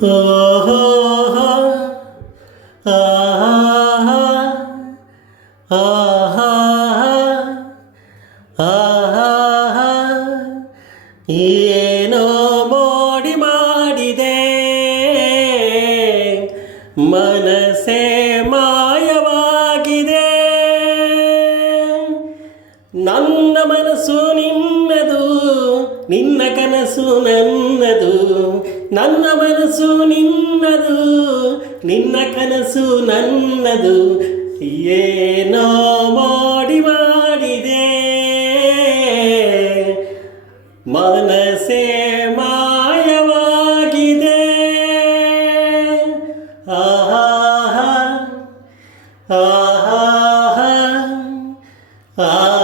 ಏನೋ ಮೋಡಿ ಮಾಡಿದೆ. ಮನಸ್ಸೇ ಮಾಯವಾಗಿದೆ. ನನ್ನ ಮನಸ್ಸು ನಿನ್ನದು ನಿನ್ನ ಕನಸು ನನ್ನದು. ನನ್ನ ಮನಸ್ಸು ನಿನ್ನದು ನಿನ್ನ ಕನಸು ನನ್ನದು. ಏನೋ ಮಾಡಿ ಮಾಡಿದೆ. ಮನಸೇ ಮಾಯವಾಗಿದೆ. ಆಹಾ ಆಹಾ ಆಹಾ.